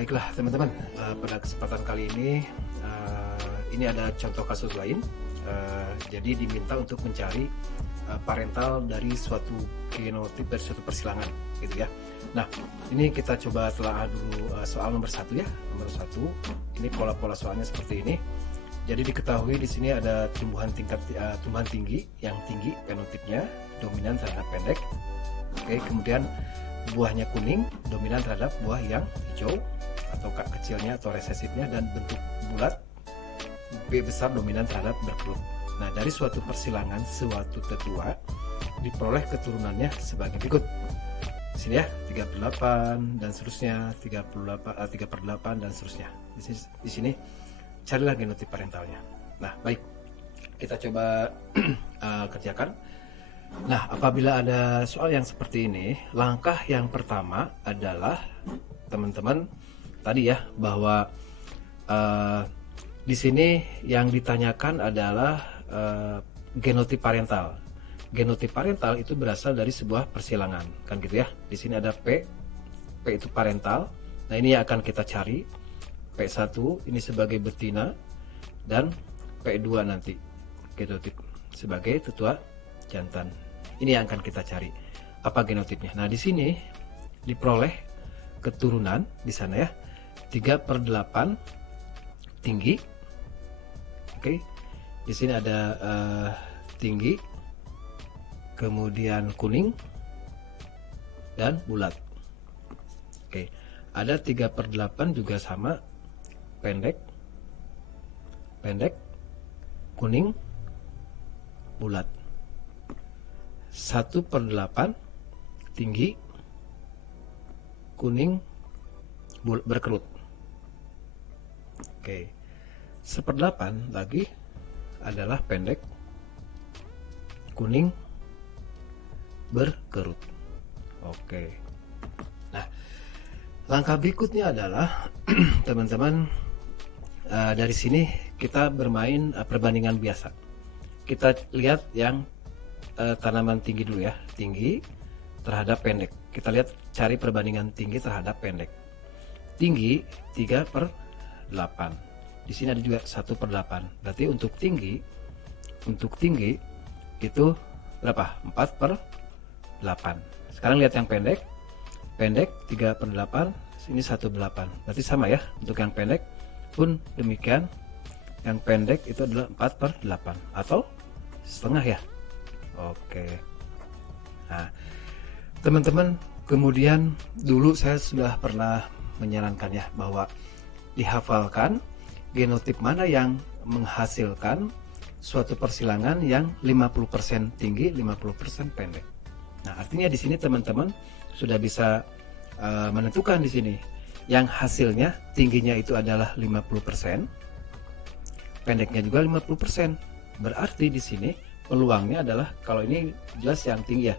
Baiklah teman-teman, pada kesempatan kali ini ada contoh kasus lain. Jadi diminta untuk mencari parental dari suatu genotip dari suatu persilangan, gitu ya. Nah, ini kita coba telah dulu soal nomor 1 ya. Nomor 1, ini pola-pola soalnya seperti ini. Jadi diketahui di sini ada tumbuhan tinggi yang tinggi fenotipnya, dominan terhadap pendek. Oke, kemudian buahnya kuning, dominan terhadap buah yang hijau atau kecilnya atau resesifnya, dan bentuk bulat, B besar, dominan terhadap berkerut. Nah, dari suatu persilangan suatu tetua diperoleh keturunannya sebagai berikut. Sini ya, 3/8 dan seterusnya, 3/8 dan seterusnya. Di sini carilah genotip parentalnya. Nah, baik. Kita coba kerjakan. Nah, apabila ada soal yang seperti ini, langkah yang pertama adalah teman-teman tadi ya, bahwa di sini yang ditanyakan adalah genotip parental. Genotip parental itu berasal dari sebuah persilangan, kan gitu ya. Di sini ada P itu parental. Nah, ini yang akan kita cari. P1 ini sebagai betina dan P2 nanti genotip sebagai tetua jantan. Ini yang akan kita cari. Apa genotipnya? Nah, di sini diperoleh keturunan di sana ya. 3/8 tinggi. Oke. Di sini ada tinggi, kemudian kuning dan bulat. Oke. Ada 3/8 juga sama, pendek, kuning, bulat. 1/8 tinggi, kuning, berkerut. Oke, 1/8 lagi adalah pendek, kuning, berkerut. Oke. Nah, langkah berikutnya adalah teman-teman, dari sini kita bermain perbandingan biasa. Kita lihat yang tanaman tinggi dulu ya, tinggi terhadap pendek. Kita lihat, cari perbandingan tinggi terhadap pendek. Tinggi 3/8. Di sini ada juga 1/8. Berarti untuk tinggi itu berapa? 4/8. Sekarang lihat yang pendek. Pendek 3/8, ini 1/8. Berarti sama ya. Untuk yang pendek pun demikian. Yang pendek itu adalah 4/8 atau setengah ya. Oke. Nah, teman-teman, kemudian dulu saya sudah pernah menyarankan ya, bahwa dihafalkan genotip mana yang menghasilkan suatu persilangan yang 50% tinggi, 50% pendek. Nah, artinya di sini teman-teman sudah bisa menentukan di sini yang hasilnya tingginya itu adalah 50%, pendeknya juga 50%. Berarti di sini peluangnya adalah, kalau ini jelas yang tinggi ya,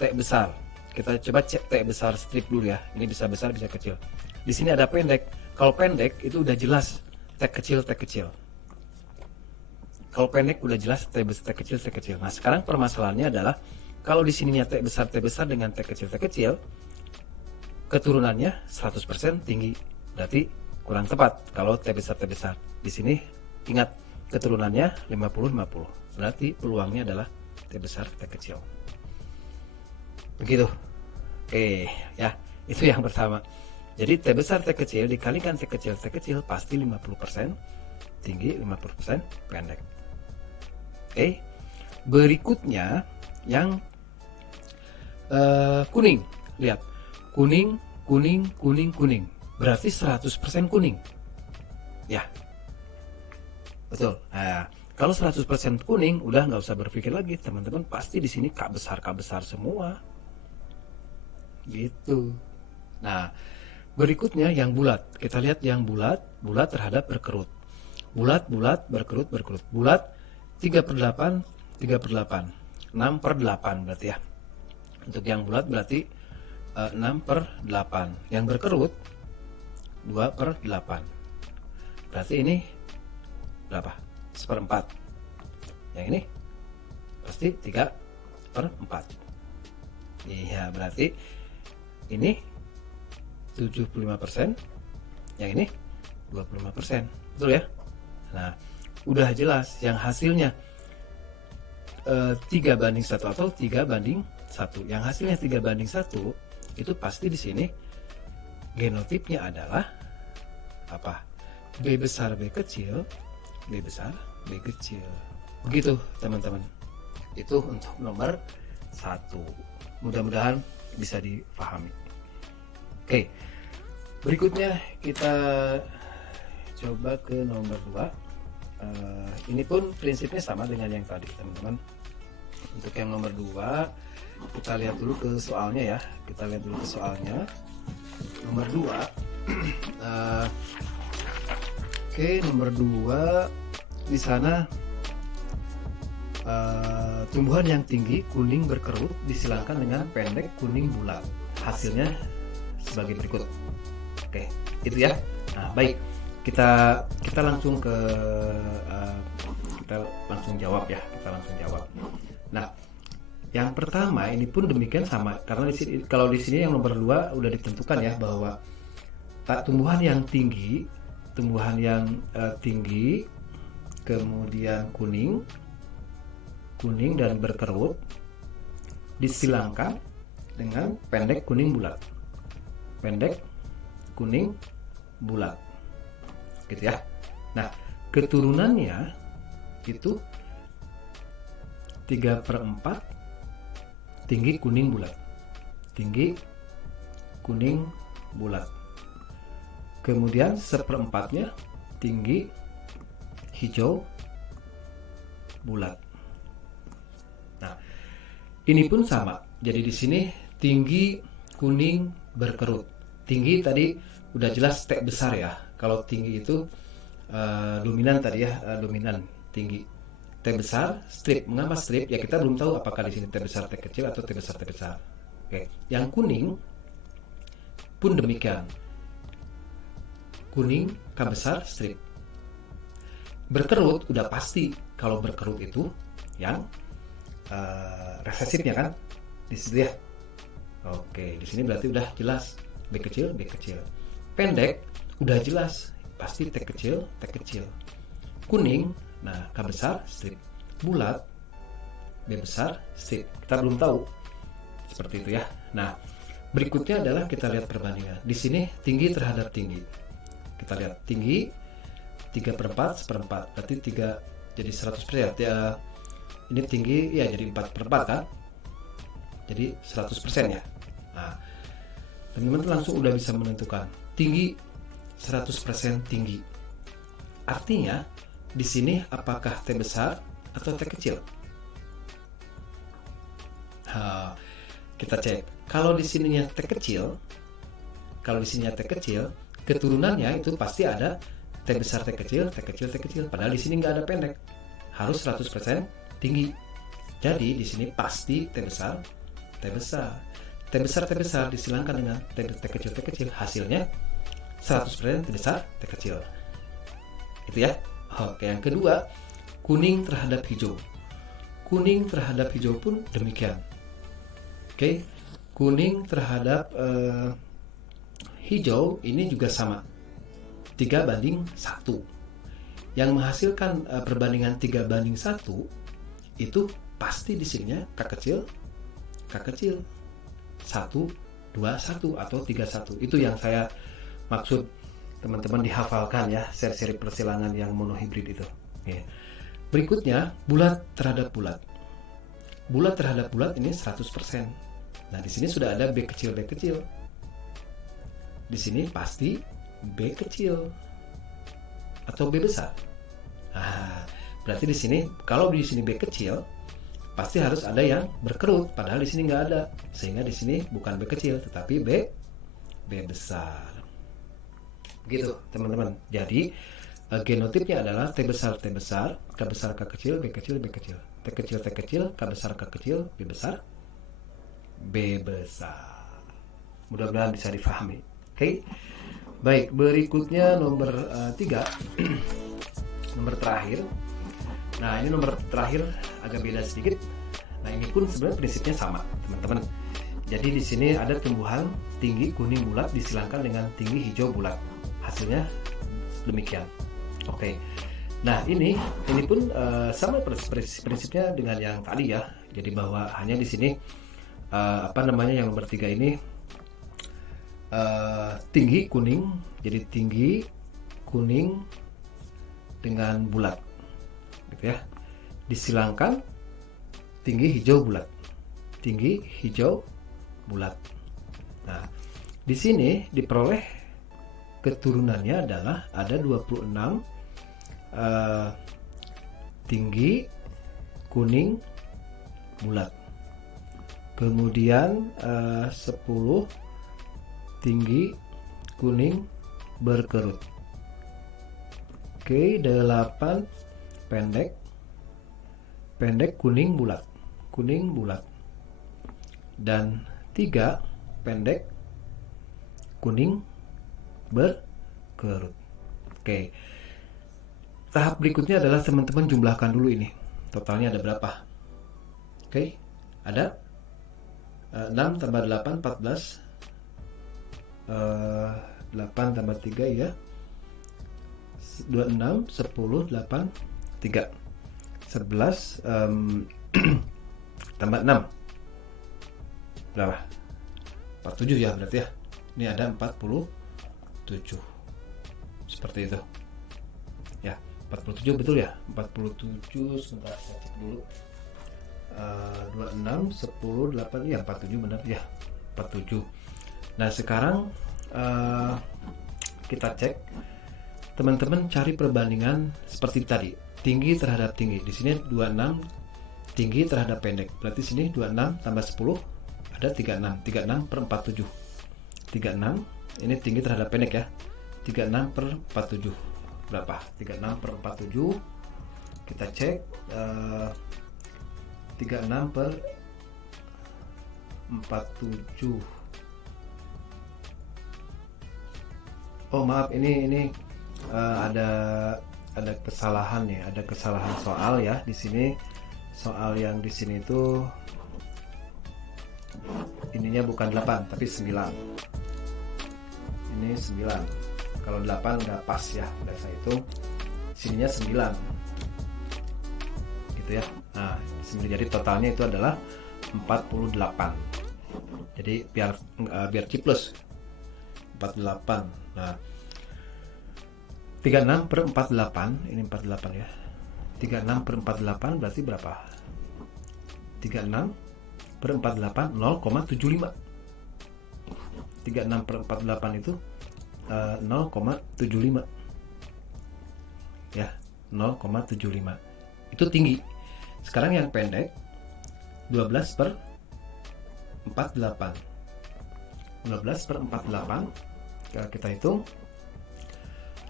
T besar. Kita coba cek T besar strip dulu ya. Ini bisa besar, bisa kecil. Di sini ada pendek. Kalau pendek itu udah jelas T kecil, T kecil. Kalau pendek udah jelas T kecil, T kecil. Nah, sekarang permasalahannya adalah kalau di sininya T besar dengan T kecil, keturunannya 100% tinggi. Berarti kurang tepat kalau T besar. Di sini ingat, keturunannya 50-50. Berarti peluangnya adalah T besar, T kecil. Begitu. Oke, ya. Itu yang pertama. Jadi T besar, T kecil dikalikan T kecil pasti 50% tinggi, 50% pendek. Oke. Berikutnya yang kuning. Lihat. Kuning. Berarti 100% kuning. Ya. Betul. Nah, kalau 100% kuning, udah nggak usah berpikir lagi, teman-teman. Pasti di sini K besar semua. Gitu. Nah, berikutnya yang bulat. Kita lihat yang bulat terhadap berkerut. Bulat, berkerut. Bulat 3/8, 6/8 berarti ya. Untuk yang bulat berarti 6/8. Yang berkerut 2/8. Berarti ini berapa? 1/4. Yang ini pasti 3/4. Iya, berarti ini 75%, yang ini 25%. Betul ya? Nah, udah jelas yang hasilnya 3:1 atau 3:1. Yang hasilnya 3:1 itu pasti di sini genotipnya adalah apa? B besar B kecil, B besar B kecil. Begitu teman-teman. Itu untuk nomor 1. Mudah-mudahan bisa dipahami. Oke. Berikutnya kita coba ke nomor 2. Ini pun prinsipnya sama dengan yang tadi teman-teman. Untuk yang nomor 2 kita lihat dulu ke soalnya ya. Kita lihat dulu ke soalnya. Nomor 2 oke, nomor 2 di sana tumbuhan yang tinggi kuning berkerut disilangkan dengan pendek kuning bulat. Hasilnya sebagai berikut. Oke, itu ya. Nah, baik. Kita langsung ke kita langsung jawab ya. Kita langsung jawab. Nah, yang pertama ini pun demikian sama karena di sini, kalau di sini yang nomor 2 udah ditentukan ya bahwa tumbuhan yang tinggi kemudian kuning dan berkerut disilangkan dengan pendek kuning bulat. Pendek kuning bulat. Gitu ya. Nah, keturunannya itu 3/4 tinggi kuning bulat. Tinggi kuning bulat. Kemudian 1/4-nya tinggi hijau bulat. Nah, ini pun sama. Jadi di sini tinggi kuning berkerut. Tinggi tadi udah jelas T besar ya. Kalau tinggi itu dominan tadi ya, dominan tinggi. T besar, strip. Mengapa strip? Ya kita belum tahu apakah di sini T besar T kecil atau T besar T besar. Oke. Yang kuning pun demikian. Kuning K besar strip. Berkerut udah pasti kalau berkerut itu yang resesifnya kan di situ ya. Oke, di sini berarti udah jelas B kecil B kecil. Pendek udah jelas pasti T kecil T kecil. Kuning, nah K besar strip. Bulat B besar strip. Kita belum tahu seperti itu ya. Nah, berikutnya adalah kita lihat perbandingan. Di sini tinggi terhadap tinggi. Kita lihat tinggi 3/4 1/4 berarti 3 jadi 100% ya. Ini tinggi ya jadi 4/4 kan. Jadi 100% ya. Nah, teman-teman langsung udah bisa menentukan tinggi 100% tinggi. Artinya di sini apakah T besar atau T kecil? Nah, kita cek. Kalau di sininya T kecil, keturunannya itu pasti ada T besar T kecil, T kecil T kecil. Padahal di sini nggak ada pendek. Harus 100% tinggi. Jadi di sini pasti T besar T besar. T besar disilangkan dengan T kecil T kecil. Hasilnya 100% T besar T kecil. Itu ya. Oke, yang kedua, kuning terhadap hijau. Kuning terhadap hijau pun demikian. Oke, kuning terhadap hijau ini juga sama. 3:1. Yang menghasilkan perbandingan 3:1 itu pasti di sininya K kecil 1, 2, 1 atau 3, 1. Itu yang saya maksud teman-teman dihafalkan ya, seri-seri persilangan yang monohibrid itu. Ya. Berikutnya bulat terhadap bulat. Bulat terhadap bulat ini 100%. Nah, di sini sudah ada B kecil B kecil. Di sini pasti B kecil atau B besar. Nah, berarti di sini kalau di sini B kecil pasti harus ada yang berkerut, padahal di sini nggak ada, sehingga di sini bukan B kecil tetapi B besar. Begitu teman-teman. Jadi genotipnya adalah T besar T besar, K besar K kecil, B kecil B kecil, T kecil T kecil, K besar K kecil, B besar B besar. Mudah-mudahan bisa difahami. Oke. Baik, berikutnya nomor 3. Nomor terakhir. Nah, ini nomor terakhir agak beda sedikit. Nah, ini pun sebenarnya prinsipnya sama, teman-teman. Jadi di sini ada tumbuhan tinggi kuning bulat disilangkan dengan tinggi hijau bulat. hasilnya demikian. Oke. Nah, ini pun sama prinsipnya dengan yang tadi ya. Jadi bahwa hanya di sini yang nomor 3 ini tinggi kuning, jadi tinggi kuning dengan bulat, gitu ya. Disilangkan tinggi hijau bulat, tinggi hijau bulat. Nah, di sini diperoleh keturunannya adalah ada 26 tinggi kuning bulat, kemudian 10 tinggi kuning berkerut. Oke, 8 pendek kuning bulat, dan 3 pendek kuning berkerut. Oke, tahap berikutnya adalah teman-teman jumlahkan dulu ini totalnya ada berapa. Oke, ada 6 tambah 8 14, 8 tambah 3 ya 26, 10, 8, 3, 11 tambah 6 berapa? 47 ya berarti ya. Ini ada 47 seperti itu ya. 47 betul ya, 47 sebentar saya cek dulu. 26, 10, 8 ya 47 benar ya, 47. Nah sekarang kita cek, teman-teman cari perbandingan seperti tadi, tinggi terhadap tinggi. Di sini 26 tinggi terhadap pendek, berarti sini 26 tambah 10 ada 36, 36 per 47, 36 ini tinggi terhadap pendek ya, 36 per 47 berapa? 36 per 47 kita cek, 36 per 47. Oh maaf, ini ada kesalahan ya, ada kesalahan soal ya di sini. Soal yang di sini itu ininya bukan 8 tapi 9. Ini 9. Kalau 8 nggak pas ya, udah saya hitung. Sininya 9. Gitu ya. Nah, jadi totalnya itu adalah 48. Jadi biar ciplus 48. Nah, 36 per 48, ini 48 ya. 36 per 48 berarti berapa? 36 per 48 0,75. 36 per 48 itu 0,75 ya, 0,75 itu tinggi. Sekarang yang pendek 12 per 48, 12 per 48 kita hitung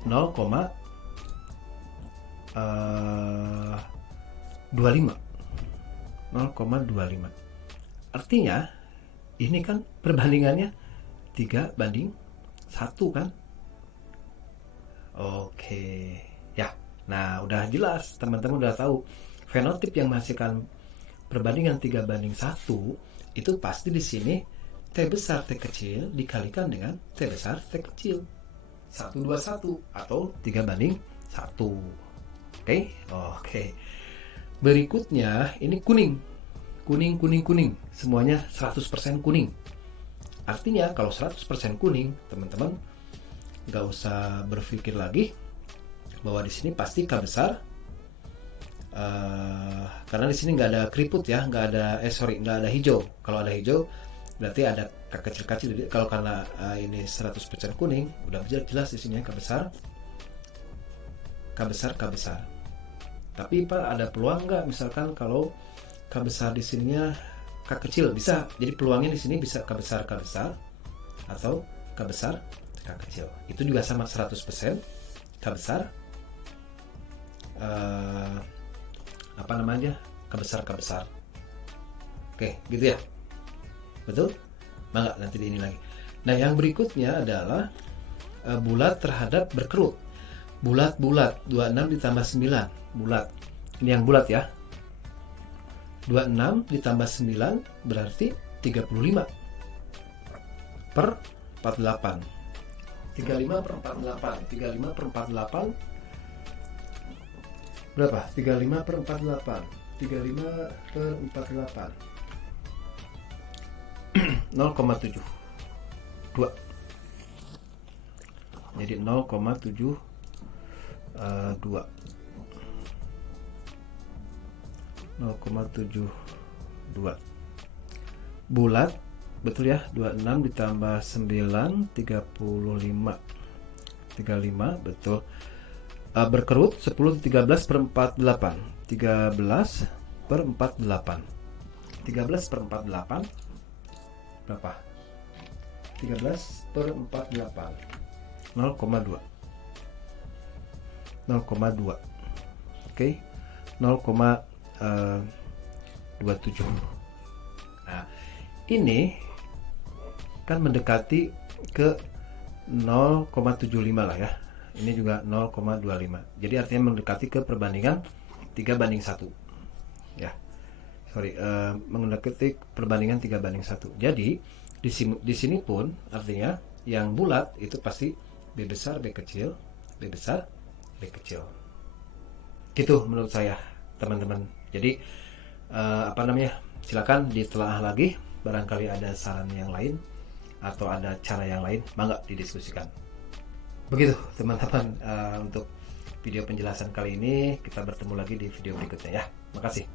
0,25. Artinya ini kan perbandingannya 3:1 kan. Oke ya. Nah udah jelas, teman-teman udah tahu fenotip yang menghasilkan perbandingan 3:1 itu pasti di sini T besar T kecil dikalikan dengan T besar T kecil 1:1 atau 3:1. Oke. Berikutnya ini kuning, semuanya 100% kuning. Artinya kalau 100% kuning, teman-teman nggak usah berpikir lagi bahwa di sini pasti K besar, karena di sini nggak ada keriput ya, nggak ada hijau. Kalau ada hijau berarti ada K kecil-kecil. Jadi kalau karena ini 100% kuning, udah jelas di sini K besar. Tapi Pak ada peluang nggak misalkan kalau K besar di sininya K kecil? Bisa. Jadi peluangnya di sini bisa K besar atau K besar K kecil. Itu juga sama 100% K besar K besar. Oke, gitu ya. Betul? Mangga nanti di ini lagi. Nah, yang berikutnya adalah bulat terhadap berkerut. Bulat 26 ditambah 9 bulat. Ini yang bulat ya. 26 ditambah 9 berarti 35 per 48. 35 per 48. 35 per 48 berapa? 35 per 48. 35 per 48 0,7 2. Jadi 0,7 2. 0,72 bulat, betul ya. 26 ditambah 9 35 betul. Berkerut 10 13 per 48. 13 per 48. 13 per 48 berapa? 13 per 48 0,2. 0,2. Oke. 0,27. Nah, ini kan mendekati ke 0,75 lah ya. Ini juga 0,25. Jadi artinya mendekati ke perbandingan 3:1. Ya. Sorry, mendekati perbandingan 3:1. Jadi di sini pun artinya yang bulat itu pasti B besar B kecil, B besar B kecil. Gitu menurut saya, teman-teman. Jadi silakan ditelaah lagi, barangkali ada saran yang lain atau ada cara yang lain, mangga didiskusikan. Begitu teman-teman, untuk video penjelasan kali ini. Kita bertemu lagi di video berikutnya ya. Makasih.